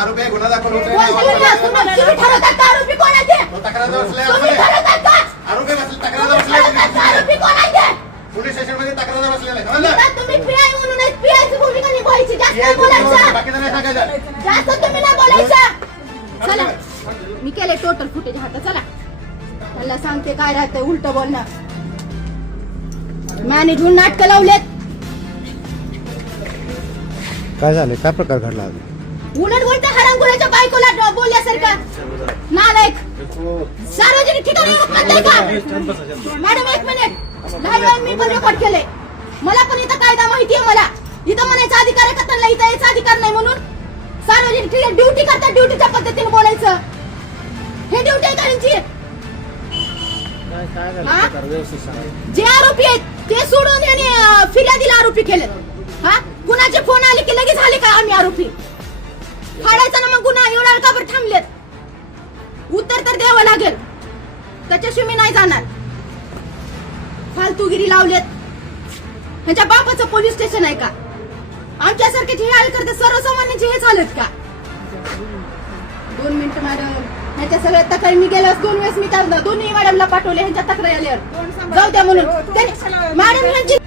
आरोपी आहे, गुन्हा दाखल होतोय. तुम्ही ठरवतात का आरोपी कोणाचे? तक्रार बसले तुम्ही ठरवतात का? आरोपी बसले, तक्रार ठरवतात का आरोपी कोणाचे? पोलीस स्टेशन मध्ये तक्रार बसलेला आहे. आता तुम्ही पीआय म्हणून पीआयची भूमिका निभावायची, जास्त नाही बोलायचं. बाकीचं नाही सांगायचं. जास्त तुम्ही नाही बोलायचं. चला मी केले टोटल फुटेज हातात. चला मला सांगते काय राहतंय उलट बोलणं. मॅनेज होऊन नाटकं लावलेत. काय झालं, काय प्रकार घडला? उलट बोलते हरामखोराच्या बायकोला बोलल्यासारखं. नालायक. सार्वजनिक ठिकाणी म्हणताय का? मॅडम एक मिनिट. लाईव्ह मी पण रेकॉर्ड केलंय. मला पण इथं कायदा माहिती आहे. मला इथं म्हणायचा अधिकार आहे का त्यांना इथं यायचा अधिकार नाही म्हणून? सार्वजनिक ठिकाणी ड्युटी करतात, ड्युटीच्या पद्धतीने बोलायचं. हे ड्युटी आहे त्यांची. जे आरोपी आहेत ते सोडून यांनी फिर्यादीला आरोपी केले. हा कुणाचे फोन आले की लगेच झाले का आम्ही आरोपी? फाडायचा ना मग गुन्हा. एवढा का बरं थांबलेत? उत्तर तर द्यावं लागेल. त्याच्याशिवाय मी नाही जाणार. फालतूगिरी लावलेत. ह्यांच्या बापाचं पोलीस स्टेशन आहे का? आमच्यासारखे जे हाल करते सर्वसामान्यांचे हे झालेत का? 2 मिनिटं मॅडम. ह्याच्या सगळ्या तक्रारी मी गेल्यास 2 वेळेस मी दोन्ही मॅडमला पाठवले. ह्यांच्या तक्रारी आल्यावर जाऊ द्या म्हणून. मॅडम ह्यांची